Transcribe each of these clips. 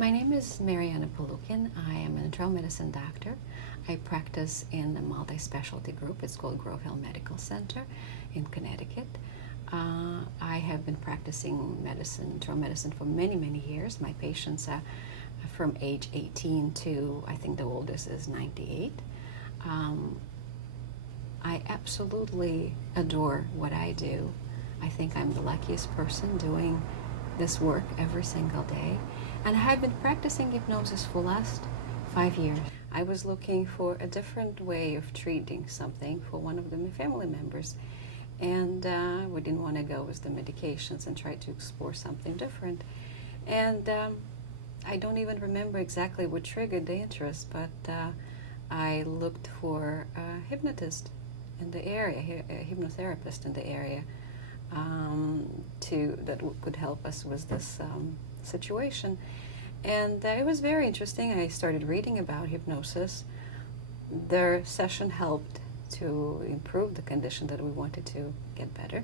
My name is Maryanna Polukhin. I am an internal medicine doctor. I practice in a multi-specialty group. It's called Grove Hill Medical Center in Connecticut. I have been practicing internal medicine for many, many years. My patients are from age 18 to, I think the oldest is 98. I absolutely adore what I do. I think I'm the luckiest person doing this work every single day. And I have been practicing hypnosis for the last 5 years. I was looking for a different way of treating something for one of my family members. And we didn't want to go with the medications and tried to explore something different. And I don't even remember exactly what triggered the interest, but I looked for a hypnotist in the area, a hypnotherapist in the area, that could help us with this situation. And it was very interesting. I started reading about hypnosis. Their session helped to improve the condition that we wanted to get better.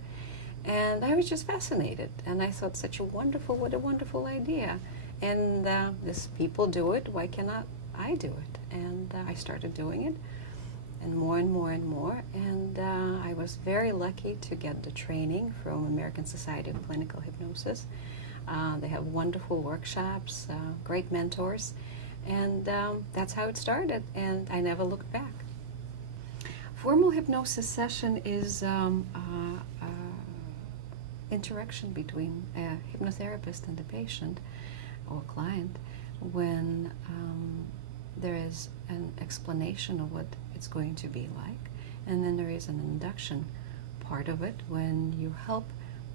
And I was just fascinated. And I thought, what a wonderful idea. And these people do it, why cannot I do it? And I started doing it, and more and more and more. And I was very lucky to get the training from American Society of Clinical Hypnosis. They have wonderful workshops, great mentors, and that's how it started, and I never looked back. Formal hypnosis session is interaction between a hypnotherapist and the patient or client when there is an explanation of what it's going to be like, and then there is an induction part of it when you help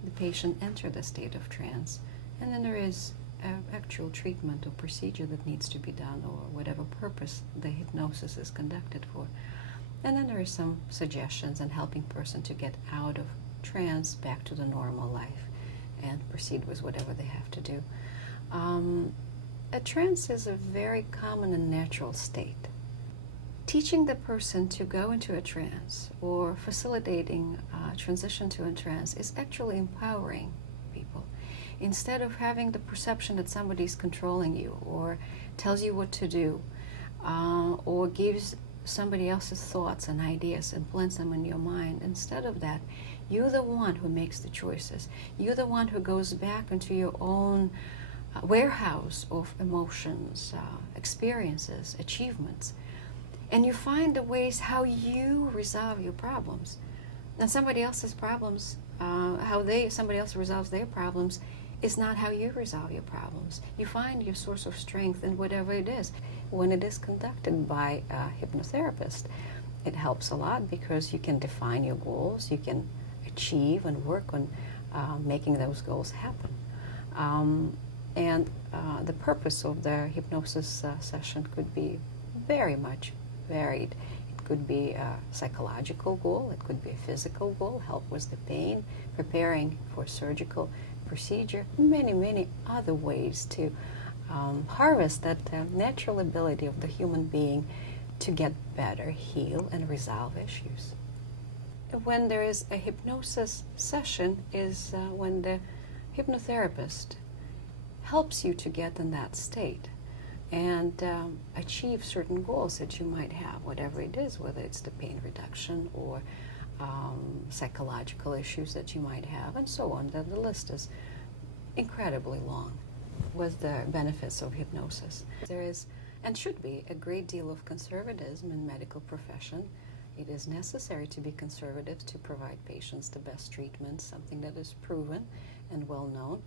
the patient enter the state of trance, and then there is an actual treatment or procedure that needs to be done or whatever purpose the hypnosis is conducted for. And then there is some suggestions and helping person to get out of trance back to the normal life and proceed with whatever they have to do. A trance is a very common and natural state. Teaching the person to go into a trance or facilitating transition to a trance is actually empowering people. Instead of having the perception that somebody is controlling you or tells you what to do or gives somebody else's thoughts and ideas and plants them in your mind, instead of that, you're the one who makes the choices. You're the one who goes back into your own warehouse of emotions, experiences, achievements, and you find the ways how you resolve your problems. And somebody else's problems, somebody else resolves their problems is not how you resolve your problems. You find your source of strength in whatever it is. When it is conducted by a hypnotherapist, it helps a lot because you can define your goals, you can achieve and work on making those goals happen. And the purpose of the hypnosis session could be very much varied. It could be a psychological goal, it could be a physical goal, help with the pain, preparing for surgical procedure, many, many other ways to harvest that natural ability of the human being to get better, heal, and resolve issues. When there is a hypnosis session is when the hypnotherapist helps you to get in that state and achieve certain goals that you might have, whatever it is, whether it's the pain reduction or psychological issues that you might have, and so on. The list is incredibly long with the benefits of hypnosis. There is, and should be, a great deal of conservatism in medical profession. It is necessary to be conservative to provide patients the best treatment, something that is proven and well known.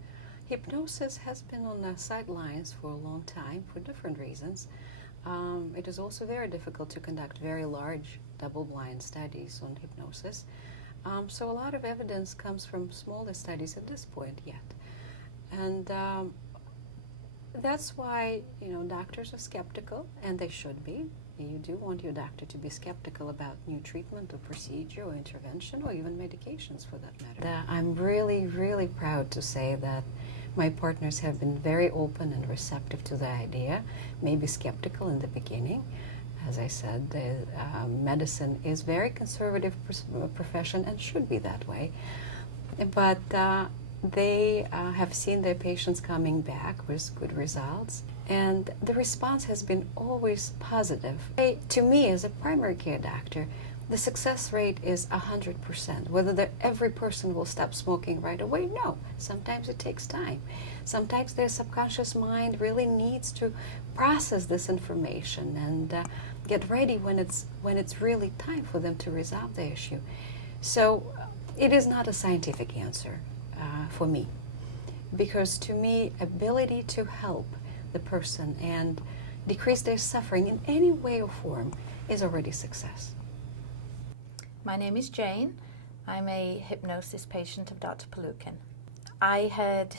Hypnosis has been on the sidelines for a long time for different reasons. It is also very difficult to conduct very large double-blind studies on hypnosis. So a lot of evidence comes from smaller studies at this point yet. And that's why, doctors are skeptical, and they should be. You do want your doctor to be skeptical about new treatment or procedure or intervention or even medications for that matter. I'm really, really proud to say that my partners have been very open and receptive to the idea, maybe skeptical in the beginning. As I said, medicine is a very conservative profession and should be that way. But they have seen their patients coming back with good results. And the response has been always positive. To me, as a primary care doctor, the success rate is 100%. Whether every person will stop smoking right away, no. Sometimes it takes time. Sometimes their subconscious mind really needs to process this information and get ready when it's really time for them to resolve the issue. So it is not a scientific answer for me, because to me, ability to help the person and decrease their suffering in any way or form is already success. My name is Jane. I'm a hypnosis patient of Dr. Polukhin. I had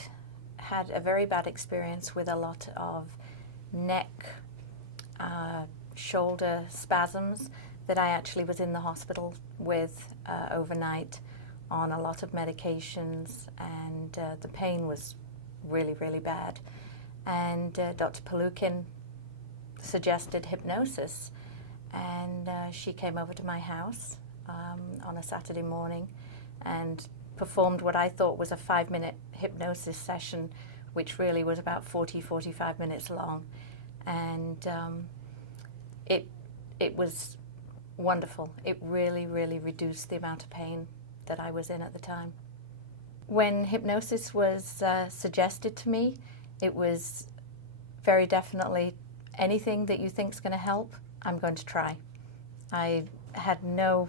a very bad experience with a lot of neck, shoulder spasms that I actually was in the hospital with overnight on a lot of medications, and the pain was really, really bad. And Dr. Polukhin suggested hypnosis, and she came over to my house on a Saturday morning and performed what I thought was a 5-minute hypnosis session, which really was about 45 minutes long. And it was wonderful. It really, really reduced the amount of pain that I was in at the time. When hypnosis was suggested to me, it was very definitely anything that you think is going to help, I'm going to try. I had no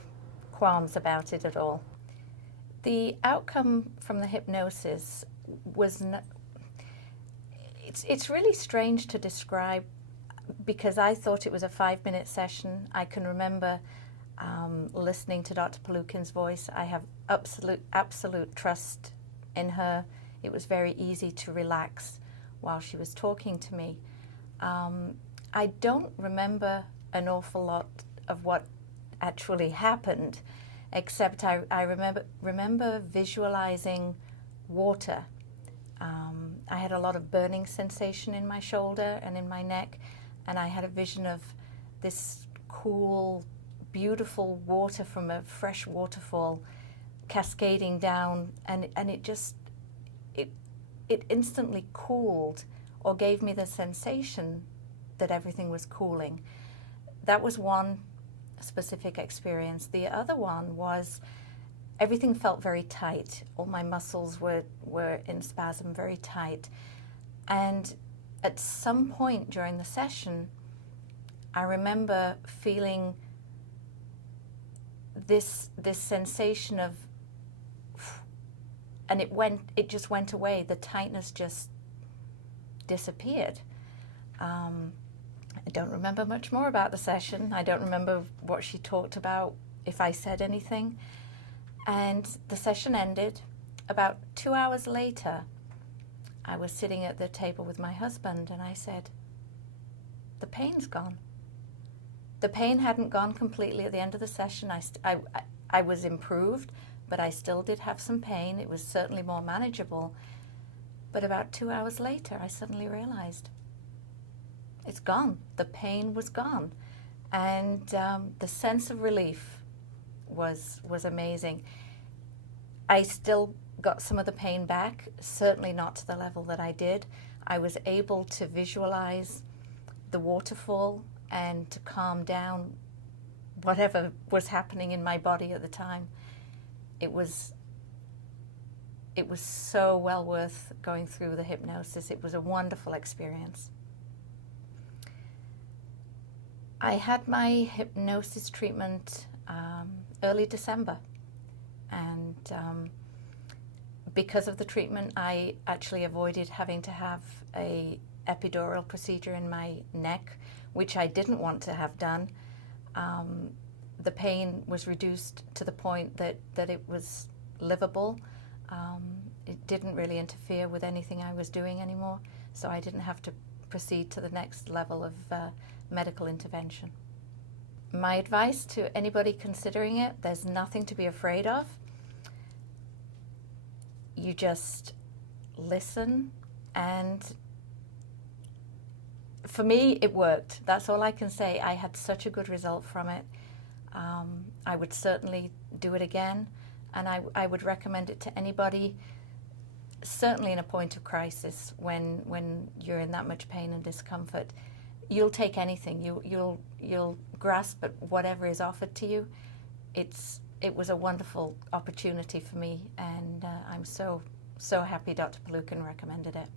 qualms about it at all. The outcome from the hypnosis was it's really strange to describe, because I thought it was a 5-minute session. I can remember listening to Dr. Polukhin's voice. I have absolute trust in her. It was very easy to relax while she was talking to me. I don't remember an awful lot of what actually happened, except I remember visualizing water. I had a lot of burning sensation in my shoulder and in my neck, and I had a vision of this cool, beautiful water from a fresh waterfall cascading down, and it instantly cooled, or gave me the sensation that everything was cooling. That was one specific experience. The other one was everything felt very tight. All my muscles were in spasm, very tight. And at some point during the session, I remember feeling this sensation of, and it just went away. The tightness just disappeared. I don't remember much more about the session. I don't remember what she talked about, if I said anything. And the session ended. About 2 hours later, I was sitting at the table with my husband, and I said, the pain's gone. The pain hadn't gone completely at the end of the session. I was improved, but I still did have some pain. It was certainly more manageable. But about 2 hours later, I suddenly realized it's gone. The pain was gone. And the sense of relief was amazing. I still got some of the pain back, certainly not to the level that I did. I was able to visualize the waterfall and to calm down whatever was happening in my body at the time. It was so well worth going through the hypnosis. It was a wonderful experience. I had my hypnosis treatment early December, and because of the treatment, I actually avoided having to have a epidural procedure in my neck, which I didn't want to have done. The pain was reduced to the point that it was livable. It didn't really interfere with anything I was doing anymore, so I didn't have to proceed to the next level of medical intervention. My advice to anybody considering it, there's nothing to be afraid of. You just listen, and for me, it worked. That's all I can say. I had such a good result from it. I would certainly do it again, and I would recommend it to anybody certainly in a point of crisis, when you're in that much pain and discomfort, you'll take anything. You'll grasp at whatever is offered to you. It was a wonderful opportunity for me, and I'm so happy Dr. Polukhin recommended it.